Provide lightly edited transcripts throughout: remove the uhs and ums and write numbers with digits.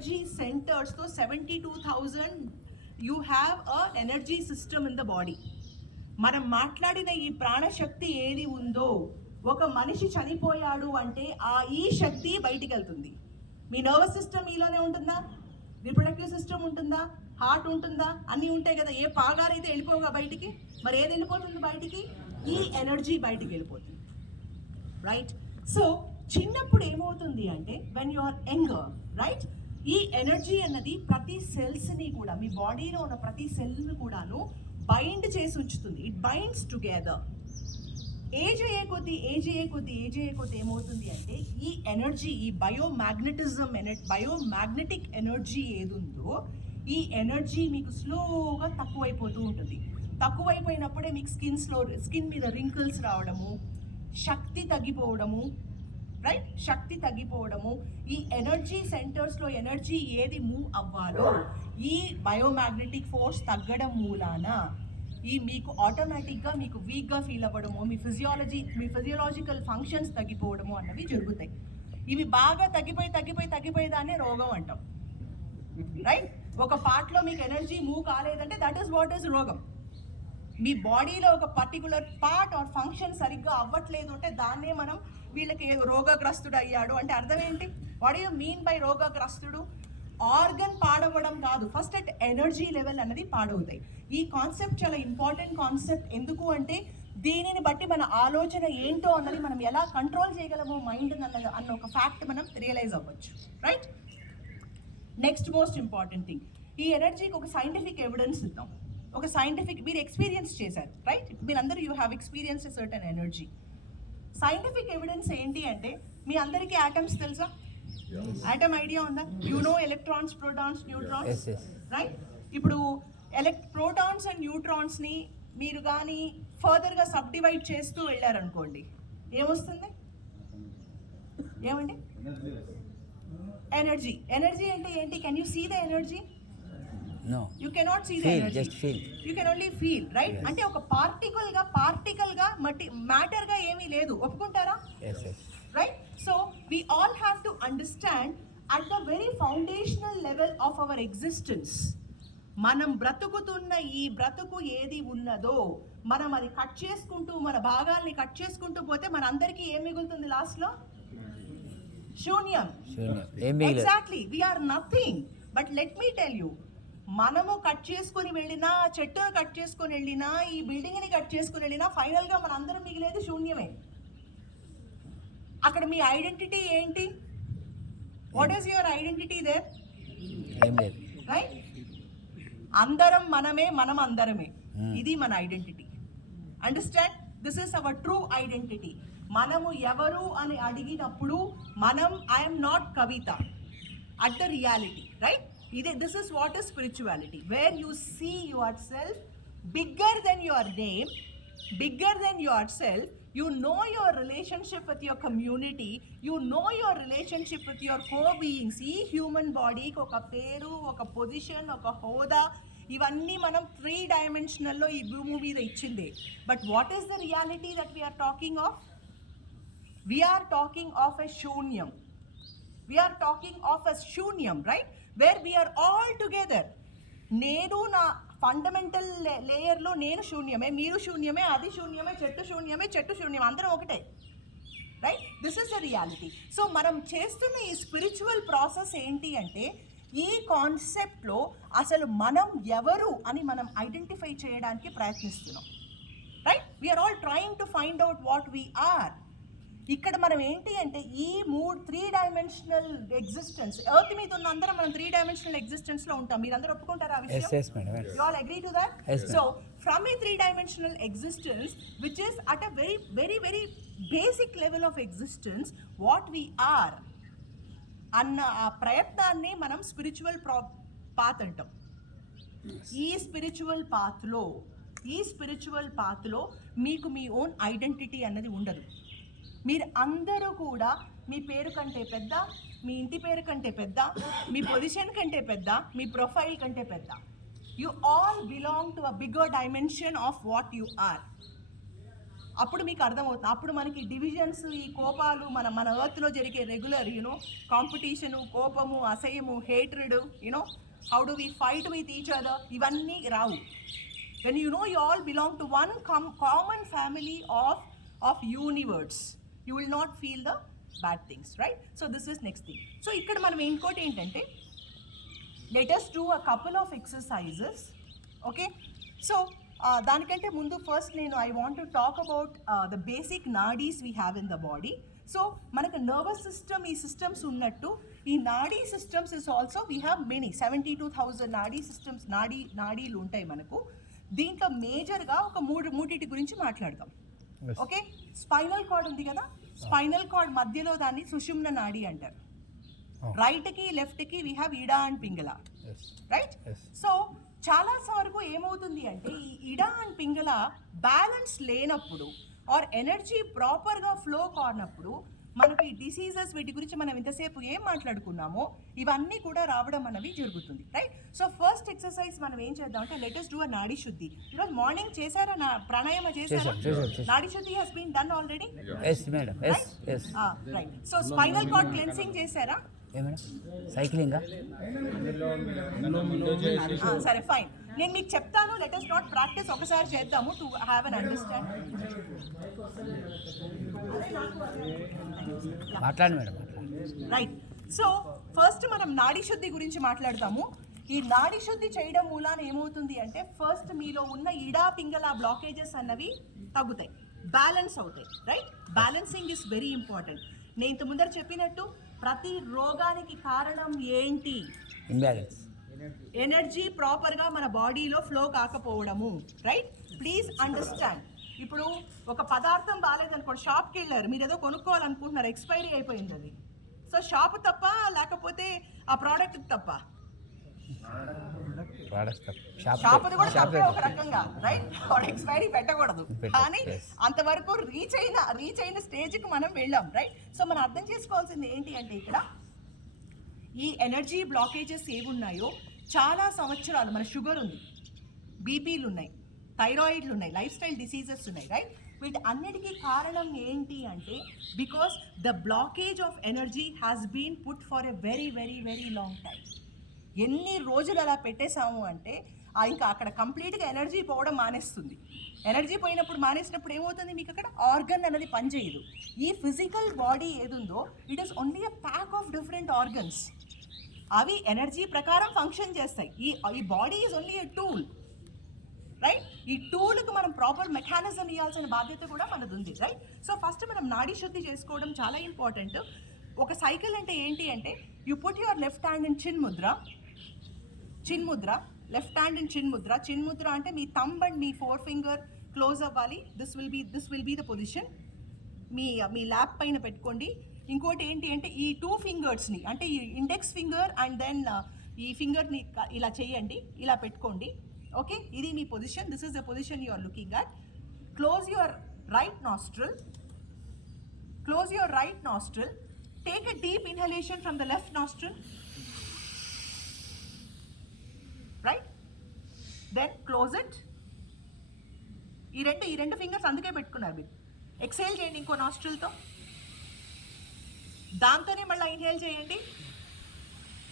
Energy సెంటర్స్తో 72,000 you have a energy system in the body. మనం మాట్లాడిన ఈ ప్రాణశక్తి ఏది ఉందో, ఒక మనిషి చనిపోయాడు అంటే ఈ శక్తి బయటికి వెళ్తుంది. మీ నర్వస్ సిస్టమ్ మీలోనే ఉంటుందా? రిప్రొడక్టివ్ సిస్టమ్ ఉంటుందా? హార్ట్ ఉంటుందా? అన్నీ ఉంటాయి కదా. ఏ పాగారైతే వెళ్ళిపోగా బయటికి, మరి ఏది వెళ్ళిపోతుంది బయటికి? ఈ ఎనర్జీ బయటికి వెళ్ళిపోతుంది, రైట్? సో చిన్నప్పుడు ఏమవుతుంది అంటే, when you are younger, right, ఈ ఎనర్జీ అన్నది ప్రతి సెల్స్ని కూడా, మీ బాడీలో ఉన్న ప్రతి సెల్ని కూడాను బైండ్ చేసి ఉంచుతుంది. It binds together. ఏజ్ అయ్యే కొద్దీ ఏమవుతుంది అంటే, ఈ ఎనర్జీ, ఈ బయోమాగ్నెటిక్ ఎనర్జీ ఏది ఉందో, ఈ ఎనర్జీ మీకు స్లోగా తక్కువైపోతూ ఉంటుంది. తక్కువైపోయినప్పుడే మీకు స్కిన్ మీద రింకిల్స్ రావడము, శక్తి తగ్గిపోవడము, రైట్, శక్తి తగ్గిపోవడము. ఈ ఎనర్జీ సెంటర్స్లో ఎనర్జీ ఏది మూవ్ అవ్వాలో, ఈ బయోమాగ్నెటిక్ ఫోర్స్ తగ్గడం మూలాన మీకు ఆటోమేటిక్గా మీకు వీక్గా ఫీల్ అవ్వడము, మీ ఫిజియోలాజికల్ ఫంక్షన్స్ తగ్గిపోవడము అన్నవి జరుగుతాయి. ఇవి బాగా తగ్గిపోయి దాన్నే రోగం అంటాం, రైట్? ఒక పార్ట్లో మీకు ఎనర్జీ మూవ్ కాలేదంటే దట్ ఈస్ వాట్ ఈస్ రోగం. మీ బాడీలో ఒక పర్టికులర్ పార్ట్ ఆర్ ఫంక్షన్ సరిగ్గా అవ్వట్లేదు అంటే దాన్నే మనం వీళ్ళకి రోగగ్రస్తుడు అయ్యాడు అంటే అర్థం ఏంటి? వాట్ యు మీన్ బై రోగగ్రస్తుడు? ఆర్గన్ పాడవడం కాదు, ఫస్ట్ అట్ ఎనర్జీ లెవెల్ అన్నది పాడవుతాయి. ఈ కాన్సెప్ట్ చాలా ఇంపార్టెంట్ కాన్సెప్ట్. ఎందుకు అంటే దీనిని బట్టి మన ఆలోచన ఏంటో అన్నది మనం ఎలా కంట్రోల్ చేయగలము మైండ్ అన్న ఒక ఫ్యాక్ట్ మనం రియలైజ్ అవ్వచ్చు, right? Next most important thing, ఈ ఎనర్జీకి ఒక సైంటిఫిక్ ఎవిడెన్స్ ఇద్దాం. ఒక సైంటిఫిక్, మీరు ఎక్స్పీరియన్స్ చేశారు, రైట్? మీరందరూ you have experience a certain energy. Scientific evidence ఏంటి అంటే, మీ అందరికీ ఆటమ్స్ తెలుసా? ఆటమ్ ఐడియా ఉందా? You know electrons, protons, neutrons, right? ఇప్పుడు ప్రోటాన్స్ అండ్ న్యూట్రాన్స్ని మీరు కానీ ఫర్దర్గా సబ్ డివైడ్ చేస్తూ వెళ్ళారనుకోండి, ఏమొస్తుంది? ఏమండి? ఎనర్జీ. ఎనర్జీ అంటే ఏంటి? Can you see the energy? No. You cannot see the energy. Just feel. You can only feel, right? Yes. అంటే ఒక పార్టికల్ గా మ్యాటర్ గా ఏమీ లేదు, ఒప్పుకుంటారా? Yes. Right? So we all have to understand at the very foundational level of our existence, మనం బ్రతుకుతున్న ఈ బ్రతుకు ఏది ఉన్నదో మనం అది కట్ చేసుకుంటూ, మన భాగాల్ని కట్ చేసుకుంటూ పోతే మన అందరికీ ఏం మిగులుతుంది లాస్ట్లో? శూన్యం. Exactly, we are nothing. But let me tell you, మనము కట్ చేసుకొని వెళ్ళినా, చెట్టును కట్ చేసుకొని వెళ్ళినా, ఈ బిల్డింగ్ని కట్ చేసుకొని వెళ్ళినా, ఫైనల్గా మన అందరం మిగిలేది శూన్యమే. అక్కడ మీ ఐడెంటిటీ ఏంటి? What is your identity there? Right? అందరం మనమే, మనం అందరమే. ఇది మన identity. Understand? This is our true identity. మనము ఎవరు అని అడిగినప్పుడు మనం I'm not Kavitha at the reality, right? This is what is spirituality, where you see yourself bigger than your name, bigger than yourself. You know your relationship with your community, you know your relationship with your co-beings. ఈ human బాడీకి ఒక పేరు, ఒక position, ఒక హోదా, ఇవన్నీ మనం 3 డైమెన్షనల్లో ఈ భూమి మీద ఇచ్చింది. But what is the reality that we are talking of? We are talking of a శూన్యం. వీఆర్ టాకింగ్ ఆఫ్ ఎ శూన్యం, right? Where we are all together. నేను నా ఫండమెంటల్ లేయర్లో నేను శూన్యమే, మీరు శూన్యమే, అది శూన్యమే, చెట్టు శూన్యమే, అందరం ఒకటే, right? This is the reality. So మనం చేస్తున్న ఈ స్పిరిచువల్ ప్రాసెస్ ఏంటి అంటే, ఈ కాన్సెప్ట్లో అసలు మనం ఎవరు అని మనం ఐడెంటిఫై చేయడానికి ప్రయత్నిస్తున్నాం, right? We are all trying to find out what we are. ఇక్కడ మనం ఏంటి అంటే, ఈ 3 డైమెన్షనల్ ఎగ్జిస్టెన్స్, ఎర్త్ మీద ఉన్న అందరం మనం 3 డైమెన్షనల్ ఎగ్జిస్టెన్స్లో ఉంటాం. మీరు అందరూ ఒప్పుకుంటారా ఆ విషయం? Yes, madam. You all agree to that? Yes, so from a 3 dimensional existence, which is at a very very very basic level of existence, what we are అన్న ఆ ప్రయత్నాన్ని మనం స్పిరిచువల్ పాత్ అంటాం. ఈ స్పిరిచువల్ పాత్లో మీకు మీ ఓన్ ఐడెంటిటీ అన్నది ఉండదు. మీరు అందరూ కూడా మీ పేరు కంటే పెద్ద, మీ ఇంటి పేరు కంటే పెద్ద, మీ పొజిషన్ కంటే పెద్ద, మీ ప్రొఫైల్ కంటే పెద్ద. You all belong to a bigger dimension of what you are. అప్పుడు మీకు అర్థమవుతుంది. అప్పుడు మనకి డివిజన్స్, ఈ కోపాలు, మన ఎర్త్లో జరిగే రెగ్యులర్ కాంపిటీషను, కోపము, అసహ్యము, hatred, how do we fight with each other, ఇవన్నీ రావు. When you all belong to one common family of universe, you will not feel the bad things, right? So this is next thing. So ikkada manam inkoti entante, let us do a couple of exercises, okay? So దానికంటే ముందు first I want to talk about the basic nadis we have in the body. So మనకు nervous system, ఈ systems ఉన్నట్టు ఈ నాడీ systems is also we have many 72,000 నాడీ systems, నాడీలు ఉంటాయి మనకు. దీంట్లో మేజర్గా ఒక మూడింటి గురించి మాట్లాడదాం. ఓకే, స్పైనల్ కార్డ్ ఉంది కదా, స్పైనల్ కార్డ్ మధ్యలో దాన్ని సుషుమ్న నాడీ అంటారు. రైట్కి లెఫ్ట్కి వీ హ్యావ్ ఇడా అండ్ పింగళ, రైట్? సో చాలా వరకు ఏమవుతుంది అంటే ఈ ఇడా అండ్ పింగళ బ్యాలెన్స్ లేనప్పుడు ఆర్ ఎనర్జీ ప్రాపర్గా ఫ్లో కానప్పుడు మనకి డిసీజెస్, వీటి గురించి మనం ఇంతసేపు ఏం మాట్లాడుకున్నామో ఇవన్నీ కూడా రావడం అనేవి జరుగుతుంది, రైట్? సో ఫస్ట్ ఎక్సర్సైజ్ మనం ఏం చేద్దాం అంటే లెట్ us do a నాడీ శుద్ధి. ఈరోజు మార్నింగ్ చేశారా, ప్రాణాయామ చేశారా? నాడీ శుద్ధి has been done already? Yes madam, yes. Right. So spinal cord cleansing చేశారా? సైక్లింగ్ సరే, ఫైన్. నేను మీకు చెప్తాను, లెట్ us నాట్ ప్రాక్టీస్, ఒకసారి చేద్దాము టు హ్యావ్ అన్ అండర్స్టాండ్. మాట్లాడండి మేడం. రైట్. సో ఫస్ట్ మనం నాడీ శుద్ధి గురించి మాట్లాడతాము. ఈ నాడీ శుద్ధి చేయడం మూలాన ఏమవుతుంది అంటే ఫస్ట్ మీలో ఉన్న ఇడా పింగళ బ్లాకేజెస్ అన్నవి తగ్గుతాయి, బ్యాలెన్స్ అవుతాయి, right? Balancing is very important. నేను ఇంత ముందర చెప్పినట్టు ప్రతి రోగానికి కారణం ఏంటి? ఇంబ్యాలెన్స్. ఎనర్జీ ప్రాపర్గా మన బాడీలో ఫ్లో కాకపోవడము, రైట్? Please understand. ఇప్పుడు ఒక పదార్థం బాగాలేదనుకోండి, షాప్కి వెళ్ళారు, మీరు ఏదో కొనుక్కోవాలనుకుంటున్నారు, ఎక్స్పైరీ అయిపోయింది అది. సో షాప్ తప్ప, లేకపోతే ఆ ప్రోడక్ట్ తప్ప? షాప్ది కూడా తప్పే ఒక రకంగా, రైట్? ఎక్స్పైరీ పెట్టకూడదు, కానీ అంతవరకు రీచ్ అయిన స్టేజ్కి మనం వెళ్ళాం, రైట్? సో మనం అర్థం చేసుకోవాల్సింది ఏంటి అంటే ఇక్కడ ఈ ఎనర్జీ బ్లాకేజెస్ ఏమున్నాయో చాలా సంవత్సరాలు, మన షుగర్ ఉంది, బీపీలు ఉన్నాయి, థైరాయిడ్లు ఉన్నాయి, లైఫ్ స్టైల్ డిసీజెస్ ఉన్నాయి, రైట్? వీటి అన్నిటికీ కారణం ఏంటి అంటే because the blockage of energy has been put for a very very very long time. ఎన్ని రోజులు అలా పెట్టేశాము అంటే ఇంకా అక్కడ కంప్లీట్గా ఎనర్జీ పోవడం మానేస్తుంది. ఎనర్జీ పోయినప్పుడు, మానేసినప్పుడు ఏమవుతుంది, మీకు అక్కడ ఆర్గన్ అనేది పనిచేయదు. ఈ ఫిజికల్ బాడీ ఏదుందో it is only a pack of different organs. అవి ఎనర్జీ ప్రకారం ఫంక్షన్ చేస్తాయి. ఈ body is only a tool, right? ఈ టూల్కి మనం ప్రాపర్ మెకానిజం ఇవ్వాల్సిన బాధ్యత కూడా మనది ఉంది, రైట్? సో ఫస్ట్ మనం నాడీ శుద్ధి చేసుకోవడం చాలా ఇంపార్టెంట్. ఒక సైకిల్ అంటే ఏంటి అంటే you put your left hand in chin mudra, left hand in chin mudra అంటే మీ థంబ్ అండ్ మీ 4 ఫింగర్ క్లోజ్ అవ్వాలి. This will be the position. మీ ల్యాప్ పైన పెట్టుకోండి. ఇంకోటి ఏంటి అంటే ఈ 2 ఫింగర్స్ని, అంటే ఈ ఇండెక్స్ ఫింగర్ అండ్ దెన్ ఈ ఫింగర్ని ఇలా చేయండి, ఇలా పెట్టుకోండి. ఓకే, ఇది మీ position. This is the position you are looking at. Close your right nostril. Take a deep inhalation from the left nostril. Right? Then close it. ఈ రెండు ఫింగర్స్ అందుకే పెట్టుకున్నారు మీరు. ఎక్సేల్ చేయండి ఇంకో నాస్ట్రిల్తో, దాంతోనే మళ్ళీ ఇన్హేల్ చేయండి,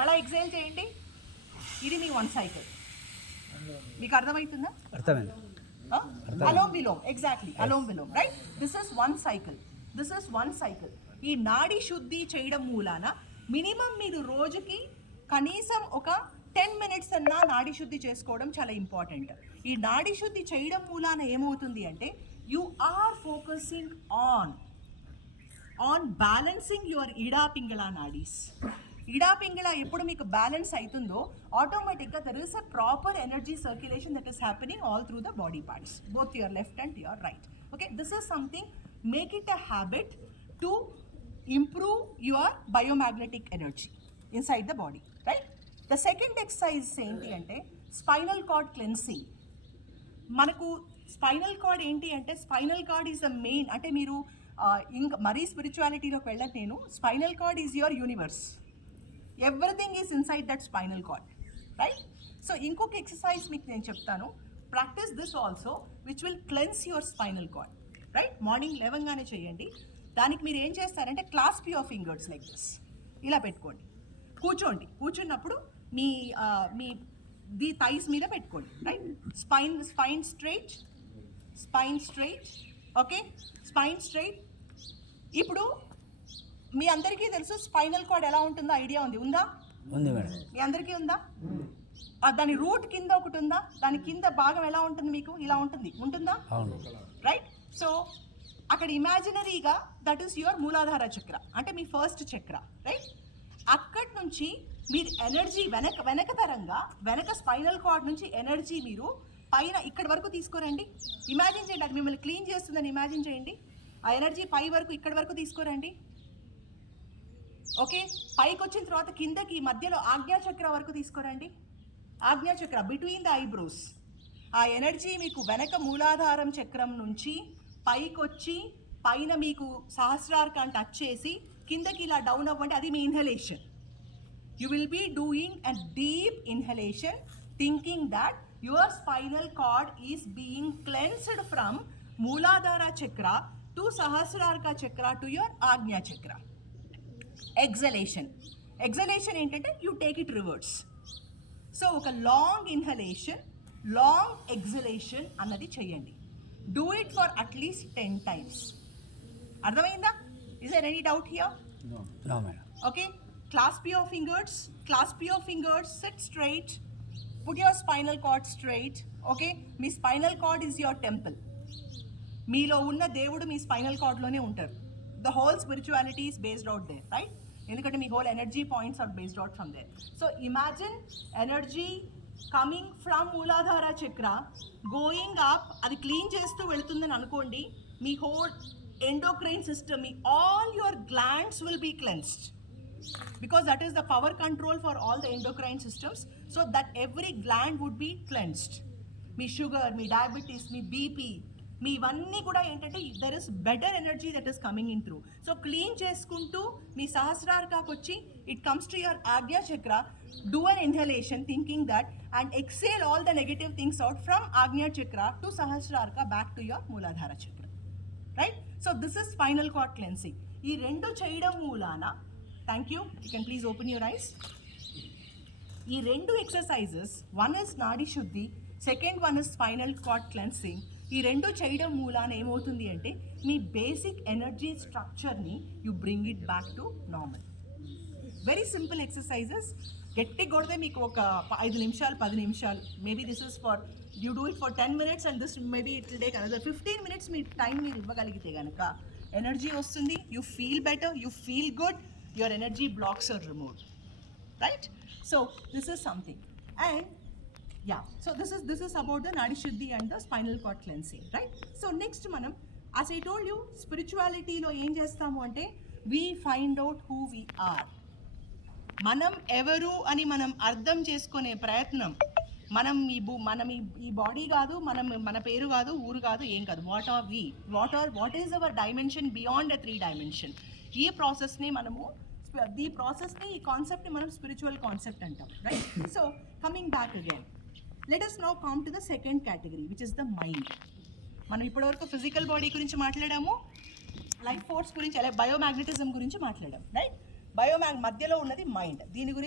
మళ్ళీ ఎక్సేల్ చేయండి. ఇది మీ 1 సైకిల్. మీకు అర్థమవుతుందా? అర్థమైంది. Alom vilom, exactly, alom vilom, right? This is 1 cycle. ఈ నాడీ శుద్ధి చేయడం మూలాన మినిమం మీరు రోజుకి కనీసం ఒక 10 minutes అన్నా నాడీ శుద్ధి చేసుకోవడం చాలా ఇంపార్టెంట్. ఈ నాడీ శుద్ధి చేయడం మూలాన ఏమవుతుంది అంటే you are focusing on balancing your Ida Pingala nadis. ఇడా పింగళ ఎప్పుడు మీకు బ్యాలెన్స్ అవుతుందో ఆటోమేటిక్గా there is a proper energy circulation that is happening all through the body parts, both your left and your right. Okay, this is something, make it a habit to improve your biomagnetic energy inside the body, right? The second exercise ఏంటి అంటే spinal cord cleansing. మనకు spinal cord ఏంటి అంటే spinal cord is the main, అంటే మీరు ఇంకా మరీ స్పిరిచువాలిటీలోకి వెళ్ళను నేను. Spinal cord is your universe, everything is inside that spinal cord, right? So ఇంకొక ఎక్సర్సైజ్ మీకు నేను చెప్తాను, practice this also which will cleanse your spinal cord. Right? Morning లేవంగానే చేయండి. దానికి మీరు ఏం చేస్తారంటే clasp your fingers like this, ఇలా పెట్టుకోండి. కూర్చోండి. కూర్చున్నప్పుడు మీ మీ ది థైస్ మీద పెట్టుకోండి. Right? Spine straight. Okay, spine straight. ఇప్పుడు మీ అందరికీ తెలుసు స్పైనల్ కార్డ్ ఎలా ఉంటుందో ఐడియా ఉందా? ఉంది మేడం. మీ అందరికీ ఉందా? దాని రూట్ కింద ఒకటి ఉందా? దాని కింద భాగం ఎలా ఉంటుంది మీకు? ఇలా ఉంటుందా? అవును. రైట్? సో అక్కడ ఇమాజినరీగా దట్ ఈస్ యువర్ మూలాధార చక్ర, అంటే మీ ఫస్ట్ చక్ర. రైట్? అక్కడి నుంచి మీరు ఎనర్జీ వెనక స్పైనల్ కార్డ్ నుంచి ఎనర్జీ మీరు పైన ఇక్కడి వరకు తీసుకురండి. ఇమాజిన్ చేయండి, అది మిమ్మల్ని క్లీన్ చేస్తుందని ఇమాజిన్ చేయండి. ఆ ఎనర్జీ పై వరకు ఇక్కడి వరకు తీసుకురండి. ఓకే, పైకి వచ్చిన తర్వాత కిందకి మధ్యలో ఆజ్ఞాచక్ర వరకు తీసుకురండి. ఆజ్ఞాచక్ర బిట్వీన్ ద ఐబ్రోస్. ఆ ఎనర్జీ మీకు వెనక మూలాధారం చక్రం నుంచి పైకి వచ్చి పైన మీకు సహస్రార్కాన్ని టచ్ చేసి కిందకి ఇలా డౌన్ అవ్వండి. అది మీ inhalation. You will be doing a deep inhalation, thinking that your spinal cord is being cleansed from Mooladhara chakra to Sahasrarka chakra to your Ajna chakra. Exhalation ఏంటంటే you take it reverse. So ఒక long inhalation, long exhalation అన్నది చేయండి. Do it for at least 10 times. అర్థమైందా? Is there any doubt here? No madam. Okay. Clasp your fingers, sit straight, put your spinal cord straight. Okay, me spinal cord is your temple. మీలో ఉన్న దేవుడు మీ spinal కార్డ్లోనే ఉంటారు. The whole spirituality is based out there, right? ఎందుకంటే మీ whole energy points are based out from there. So imagine energy coming from Muladhara chakra going up, అది clean చేస్తూ వెళుతుందని అనుకోండి. మీ హోల్ ఎండోక్రైన్ సిస్టమ్, మీ all your glands will be cleansed. Because that is the power control for all the endocrine systems, so that every gland would be cleansed. మీ sugar, మీ diabetes, మీ BP, మీ ఇవన్నీ కూడా ఏంటంటే there is better energy that is coming in through. So clean చేసుకుంటూ మీ సహస్రార్కాకు వచ్చి it comes to your Ajna chakra. Do an inhalation thinking that and exhale all the negative things out from Ajna chakra to Sahasrara back to your Muladhara chakra. Right? So this is spinal cord cleansing. ఈ రెండు చేయడం మూలాన, thank you, you can please open your eyes. ఈ రెండు exercises, one is nadi shuddhi, second one is spinal cord cleansing. ఈ రెండు చేయడం మూలాన ఏమవుతుంది అంటే మీ బేసిక్ ఎనర్జీ స్ట్రక్చర్ని you bring it back to normal. Very simple exercises. గట్టి కొడితే మీకు ఒక 5 నిమిషాలు 10 నిమిషాలు, maybe this is for you do it for 10 minutes and this maybe it will take another 15 minutes. Me time మీరు ఇవ్వగలిగితే కనుక ఎనర్జీ వస్తుంది, you feel better, you feel good, your energy blocks are removed, right? So this is something. And yeah, so this is about the nadi shuddhi and the spinal cord cleansing, right? So next manam, as I told you, spirituality lo em chestamu ante we find out who we are. Manam evaru ani manam ardham cheskone prayatnam. మనం ఈ body కాదు, మన పేరు కాదు, ఊరు కాదు, ఏం కాదు. What is our dimension beyond a 3 dimension. ఈ ప్రాసెస్ని ఈ కాన్సెప్ట్ని మనం స్పిరిచువల్ కాన్సెప్ట్ అంటాం, right? So coming back again, let us now come to the second category, which is the mind. మనం ఇప్పటివరకు ఫిజికల్ బాడీ గురించి మాట్లాడాము, లైఫ్ ఫోర్స్ గురించి, బయోమాగ్నెటిజం గురించి మాట్లాడాం, రైట్? మధ్యలో ఉన్నది మైండ్. దీని గురించి